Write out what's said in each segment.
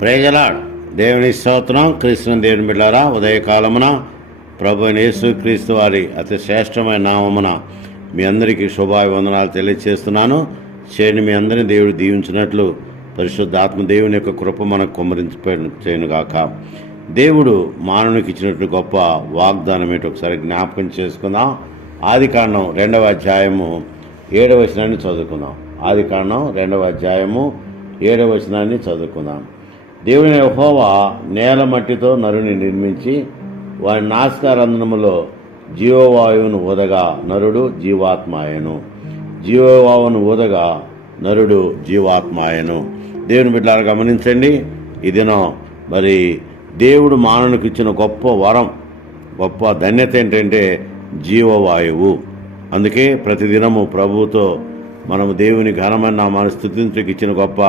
Praise the Lord దేవుని స్తోత్రం కృష్ణ దేవుని బిడ్డారా ఉదయకాలమున ప్రభు యేసు క్రీస్తు వారి అతి శ్రేష్టమైన నామమున మీ అందరికీ శుభాభివందనాలు తెలియజేస్తున్నాను చేయని మీ అందరిని దేవుడు దీవించినట్లు పరిశుద్ధాత్మ దేవుని యొక్క కృప మనకు కుమ్మరించిపోయిన చేయనుగాక. దేవుడు మానవునికి ఇచ్చినట్లు గొప్ప వాగ్దానం ఏంటో ఒకసారి జ్ఞాపకం చేసుకుందాం. ఆది కాండం రెండవ అధ్యాయము ఏడవ వచనాన్ని చదువుకుందాం. ఆది కాండం రెండవ అధ్యాయము ఏడవ వచనాన్ని చదువుకుందాం. దేవుని హోవా నేల మట్టితో నరుని నిర్మించి వారి నాస్కారంధ్రములో జీవవాయువును ఊదగా నరుడు జీవాత్మాయను. జీవవాయువును ఊదగా నరుడు జీవాత్మాయను. దేవుని బిడ్డలారా గమనించండి ఇదినో మరి దేవుడు మానవునికి ఇచ్చిన గొప్ప వరం గొప్ప ధన్యత ఏంటంటే జీవవాయువు. అందుకే ప్రతిదినము ప్రభువుతో మనము దేవుని ఘనమైన నామాన్ని స్థుతించడానికి ఇచ్చిన గొప్ప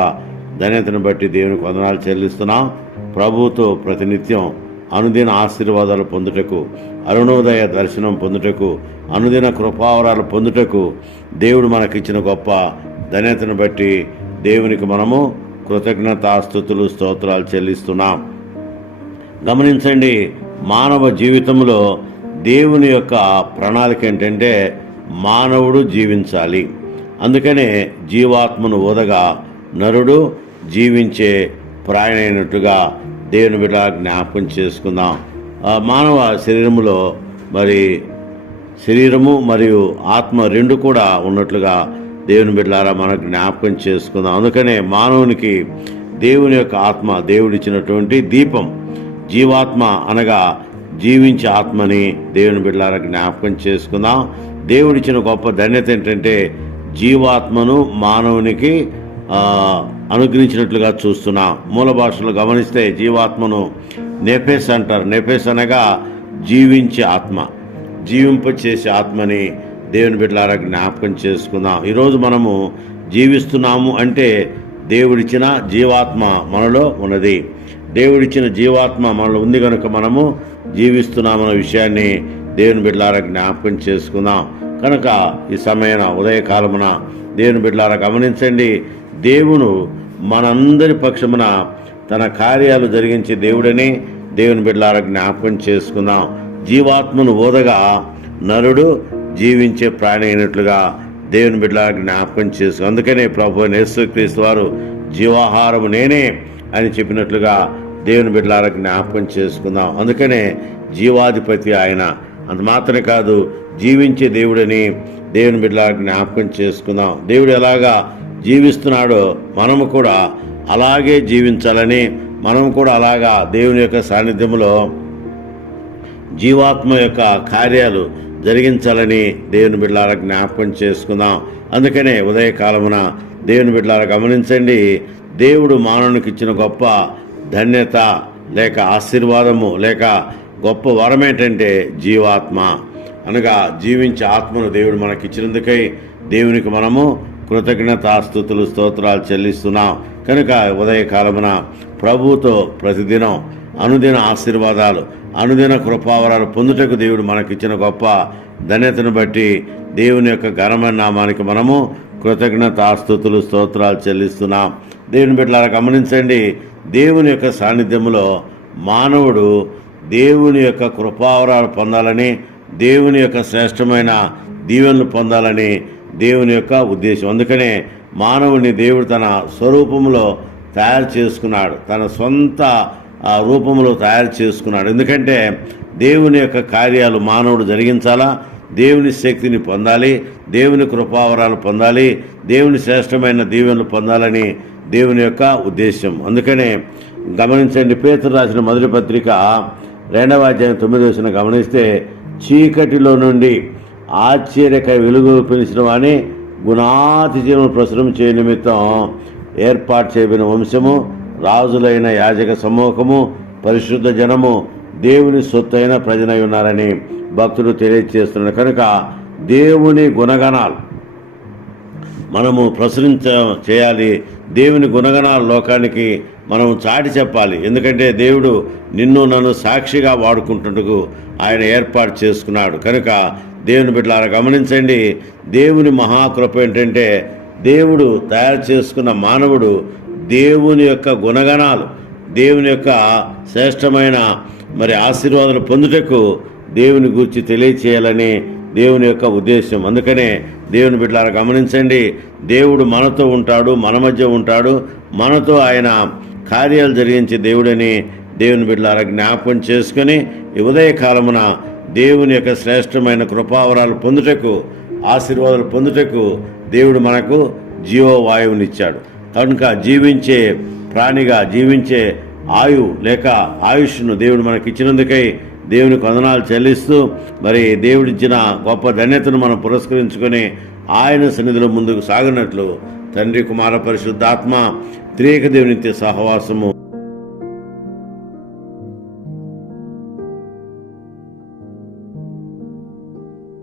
ధన్యతను బట్టి దేవునికి వందనాలు చెల్లిస్తున్నాం. ప్రభుతో ప్రతినిత్యం అనుదిన ఆశీర్వాదాలు పొందుటకు అరుణోదయ దర్శనం పొందుటకు అనుదిన కృపావరాలు పొందుటకు దేవుడు మనకిచ్చిన గొప్ప ధన్యతను బట్టి దేవునికి మనము కృతజ్ఞతాస్థుతులు స్తోత్రాలు చెల్లిస్తున్నాం. గమనించండి మానవ జీవితంలో దేవుని యొక్క ప్రణాళిక ఏంటంటే మానవుడు జీవించాలి. అందుకనే జీవాత్మను ఓదగా నరుడు జీవించే ప్రాయణైనట్టుగా దేవుని బిడ్డ జ్ఞాపకం చేసుకుందాం. మానవ శరీరములో మరి శరీరము మరియు ఆత్మ రెండు కూడా ఉన్నట్లుగా దేవుని బిడ్డలారా మనకు జ్ఞాపకం చేసుకుందాం. అందుకనే మానవునికి దేవుని యొక్క ఆత్మ దేవుడిచ్చినటువంటి దీపం జీవాత్మ అనగా జీవించే ఆత్మని దేవుని బిడ్డలారా జ్ఞాపకం చేసుకుందాం. దేవుడిచ్చిన గొప్ప ధన్యత ఏంటంటే జీవాత్మను మానవునికి అనుగ్రహించినట్లుగా చూస్తున్నాం. మూల భాషలు గమనిస్తే జీవాత్మను నెఫెస్ అంటారు. నెఫెస్ అనగా జీవించే ఆత్మ. జీవింప చేసే ఆత్మని దేవుని బిడ్డలారా జ్ఞాపకం చేసుకుందాం. ఈరోజు మనము జీవిస్తున్నాము అంటే దేవుడిచ్చిన జీవాత్మ మనలో ఉన్నది. దేవుడిచ్చిన జీవాత్మ మనలో ఉంది కనుక మనము జీవిస్తున్నామన్న విషయాన్ని దేవుని బిడ్డలారా జ్ఞాపకం చేసుకుందాం. కనుక ఈ సమయన ఉదయకాలమున దేవుని బిడ్డలారా గమనించండి దేవుడు మనందరి పక్షమున తన కార్యాలు జరిగించే దేవుడని దేవుని బిడ్డలారా జ్ఞాపకం చేసుకుందాం. జీవాత్మను ఓదగా నరుడు జీవించే ప్రాణి అయినట్లుగా దేవుని బిడ్డలారా జ్ఞాపకం చేసుకు అందుకనే ప్రభు నేసుక్రీస్తు వారు జీవాహారము నేనే అని చెప్పినట్లుగా దేవుని బిడ్డలారా జ్ఞాపకం చేసుకుందాం. అందుకనే జీవాధిపతి ఆయన అంత మాత్రమే కాదు జీవించే దేవుడని దేవుని బిడ్డలా జ్ఞాపకం చేసుకుందాం. దేవుడు ఎలాగా జీవిస్తున్నాడో మనము కూడా అలాగే జీవించాలని మనం కూడా అలాగా దేవుని యొక్క సాన్నిధ్యంలో జీవాత్మ యొక్క కార్యాలు జరిగించాలని దేవుని బిడ్డలారా జ్ఞాపకం చేసుకుందాం. అందుకనే ఉదయకాలమున దేవుని బిడ్డలారా గమనించండి దేవుడు మానవునికి ఇచ్చిన గొప్ప ధన్యత లేక ఆశీర్వాదము లేక గొప్ప వరం ఏంటంటే జీవాత్మ. అనగా జీవించే ఆత్మను దేవుడు మనకి ఇచ్చినందుకై దేవునికి మనము కృతజ్ఞతాస్థుతులు స్తోత్రాలు చెల్లిస్తున్నాం. కనుక ఉదయకాలమున ప్రభువుతో ప్రతిదినం అనుదిన ఆశీర్వాదాలు అనుదిన కృపావరాలు పొందుటకు దేవుడు మనకిచ్చిన గొప్ప ధన్యతను బట్టి దేవుని యొక్క ఘనమైన నామానికి మనము కృతజ్ఞతాస్థుతులు స్తోత్రాలు చెల్లిస్తున్నాం. దేవుని బిడ్డలారా గమనించండి దేవుని యొక్క సాన్నిధ్యంలో మానవుడు దేవుని యొక్క కృపావరాలు పొందాలని దేవుని యొక్క శ్రేష్టమైన దీవెనలు పొందాలని దేవుని యొక్క ఉద్దేశం. అందుకనే మానవుని దేవుడు తన స్వరూపంలో తయారు చేసుకున్నాడు. తన సొంత ఆ రూపంలో తయారు చేసుకున్నాడు. ఎందుకంటే దేవుని యొక్క కార్యాలు మానవుడు జరిగించాలా? దేవుని శక్తిని పొందాలి దేవుని కృపావరాలు పొందాలి దేవుని శ్రేష్టమైన దీవెనలు పొందాలని దేవుని యొక్క ఉద్దేశం. అందుకనే గమనించండి పేతురు రాసిన మొదటి పత్రిక రెండవ అధ్యాయం తొమ్మిది వచ్చిన గమనిస్తే చీకటిలో నుండి ఆశ్చర్యక వెలుగు పిలిచిన వాని గుణాతి జీవన ప్రసరం చేయ నిమిత్తం ఏర్పాటు చేయబడిన వంశము రాజులైన యాజక సమూహము పరిశుద్ధ జనము దేవుని సొత్తైన ప్రజనై ఉన్నారని భక్తుడు తెలియజేస్తున్నాడు కనుక దేవుని గుణగణాలు మనము ప్రసరించ చేయాలి దేవుని గుణగణాల లోకానికి మనం చాటి చెప్పాలి. ఎందుకంటే దేవుడు నిన్ను నన్ను సాక్షిగా వాడుకుంటున్నకు ఆయన ఏర్పాటు చేసుకున్నాడు. కనుక దేవుని బిడ్డలారా గమనించండి దేవుని మహాకృప ఏంటంటే దేవుడు తయారు చేసుకున్న మానవుడు దేవుని యొక్క గుణగణాలు దేవుని యొక్క శ్రేష్టమైన మరి ఆశీర్వాదాలు పొందుటకు దేవుని గురించి తెలియచేయాలని దేవుని యొక్క ఉద్దేశం. అందుకనే దేవుని బిడ్డలారా గమనించండి దేవుడు మనతో ఉంటాడు మన మధ్య ఉంటాడు. మనతో ఆయన కార్యాలు జరిగించే దేవుడని దేవుని బిడ్డలారా జ్ఞాపకం చేసుకొని ఉదయ ఉదయకాలమున దేవుని యొక్క శ్రేష్టమైన కృపావరాలు పొందుటకు ఆశీర్వాదాలు పొందుటకు దేవుడు మనకు జీవవాయువునిచ్చాడు కనుక జీవించే ప్రాణిగా జీవించే ఆయు లేక ఆయుష్ను దేవుడు మనకి ఇచ్చినందుకై దేవునికి వందనాలు చెల్లిస్తూ మరి దేవుడిచ్చిన గొప్ప ధన్యతను మనం పురస్కరించుకొని ఆయన సన్నిధిలో ముందుకు సాగినట్లు తండ్రి కుమార పరిశుద్ధాత్మ త్రేక దేవునిత్య సహవాసము.